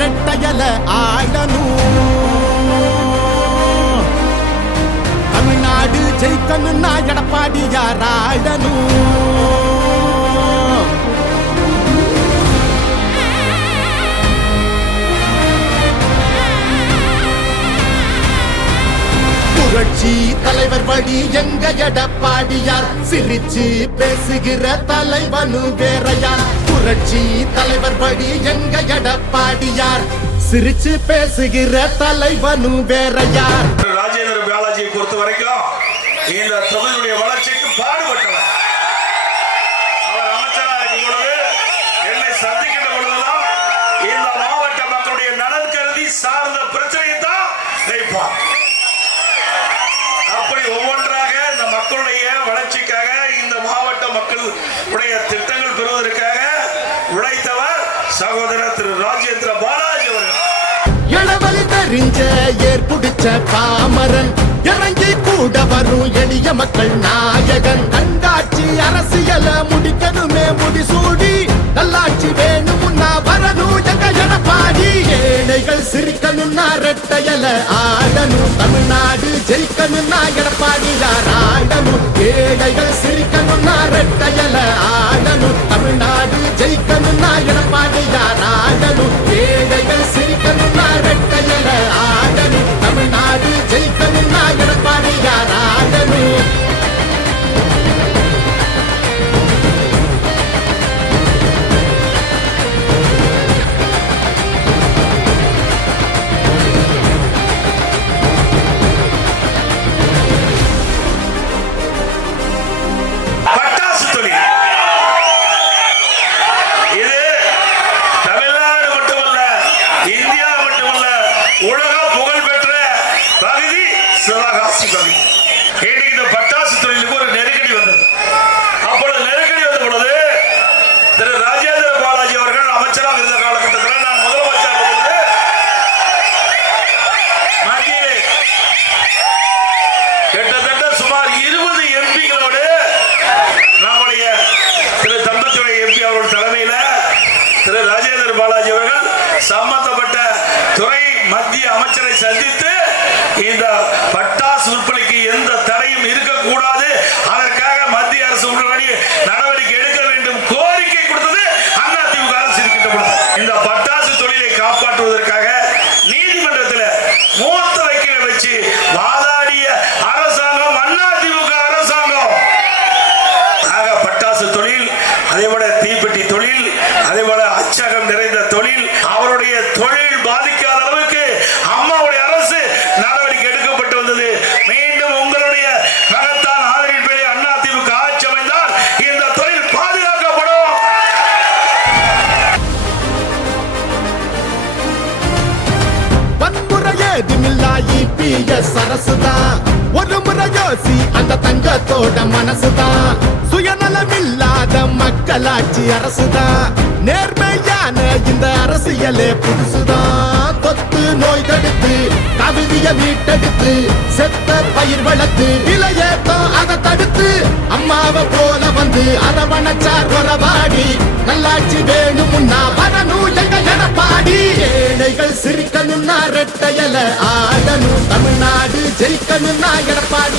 ரெட்டையல ஆடணும். தமிழ்நாடு ஜெயிக்கணும்னா எடப்பாடியார் ஆடணும். புரட்சி தலைவர் வழி எங்க எடப்பாடியார், சிரிச்சு பேசுகிற தலைவனு வேறையார். புரட்சி தலைவர் வழி எங்க எடப்பாடியார், சிரிச்சு பேசுகிற தலைவனு வேறையார். ராஜேந்திர பாலாஜியை பொறுத்த வரைக்கும் இந்த தொகுதியுடைய வளர்ச்சிக்கு பாடுபட்டவர். அவர் அமைச்சராக இருக்கும் பொழுது என்னை சந்திக்கின்ற பொழுதுதான் இந்த மாவட்ட மக்களுடைய நலன் கருதி சார்ந்த பிரச்சனையை தான் வைப்பார். அப்படி ஒவ்வொன்றாக இந்த மக்களுடைய வளர்ச்சிக்காக, இந்த மாவட்ட மக்களுடைய திட்டங்கள் பெறுவதற்காக உழைத்தவர் சகோதரர் திரு ராஜேந்திர பாலாஜி அவர்கள். இளவலி தெரிஞ்ச ஏற்புடிச்ச பாமரன், இறங்கி கூட வரும் எளிய மக்கள் நாயகன். கண்காட்சி அரசியல முடிக்கணுமே முடிசூடி, நல்லாட்சி வேணும்னா வரணும் எங்க எடப்பாடி. ஏழைகள் சிரிக்கணும்னா ரெட்டையல ஆடணும். தமிழ்நாடு ஜெயிக்கணும்னா எடப்பாடியார் ஆடணும். ஏழைகள் சிரிக்கணும்னா ரெட்டையல ஆடணும். தமிழ்நாடு ஜெயிக்கணும்னா எடப்பாடியார் ஆடணும். ஏழைகள் சிரிக்கணும்னா ரெட்டையல ஆடணும். தமிழ்நாடு ஜெயிக்கணும்னா எடப்பாடியார் ஆடணும். பட்டாசு தொழில் இது தமிழ்நாடு மட்டுமல்ல, இந்தியா மட்டுமல்ல, உலக புகழ் பெற்ற பகுதி சிவகாசி பகுதி. இன்னைக்கு இந்த பட்டாசு தொழிலுக்கு ஒரு நெருக்கடி வந்தது. அப்பொழுது நெருக்கடி வந்த பொழுது திரு ராஜேந்திர பாலாஜி அவர்கள் அமைச்சராக இருந்த காலகட்டத்தில் நான் முதலமைச்சர் பொழுது மத்தியிலே கிட்டத்தட்ட சுமார் 20 எம்பிகளோடு நம்முடைய திரு தம்பத்துறை எம்பி அவர்கள் தலைமையில் திரு ராஜேந்திர பாலாஜி அவர்கள் சம்பந்தப்பட்ட துறை மத்திய அமைச்சரை சந்தித்து இந்த பட்டாசு விற்பனைக்கு எந்த தடையும் இருக்கக்கூடாது, அதற்காக மத்திய அரசு உடனடி நடவடிக்கை எடுக்க வேண்டும் கோரிக்கை கொடுத்தது அதிமுக அரசு இருக்கின்ற பொழுது. இந்த பட்டாசு தொழிலை காப்பாற்றுவதற்காக நீதிமன்றத்தில் மூத்த வக்கீலை வச்சு வாதாடிய அரசாங்கம் அதிமுக அரசாங்கம். ஆக பட்டாசு தொழில், அதேபோல தீப்பெட்டி தொழில், அதேபோல அச்சகம் நிறைந்த தொழில், அவருடைய தொழில் பாதிக்காத அளவுக்கு அம்மாவுடைய அரசு நடவடிக்கை எடுக்கப்பட்டு வந்தது. மீண்டும் உங்களுடைய மகத்தான ஆதரவின் பேரில் அதிமுக ஆட்சி அமைந்தால் இந்த தொழில் பாதுகாக்கப்படும். வன்முறை ஏதுமில்லா இபிஎஸ் அரசுதான். ஒரு முறை யோசி அந்த தங்கத்தோட மனசுதான். சுயநலமில்லாத மக்களாட்சி அரசுதான். நேர்மையான இந்த அரசியலே புதுசுதான். தொத்து நோய் தடுத்து, கவிதைய மீட்டெடுத்து, செத்த பயிர் வளர்த்து, இலையேத்தம் அதை தடுத்து, அம்மாவை போல வந்து அரவணைச்சார் உறவாடி. நல்லாட்சி வேணும்னா வரணும் எங்க எடப்பாடி. ஏழைகள் சிரிக்கணும்னா ரெட்டையல ஆடணும். தமிழ்நாடு ஜெயிக்கணும்னா எடப்பாடி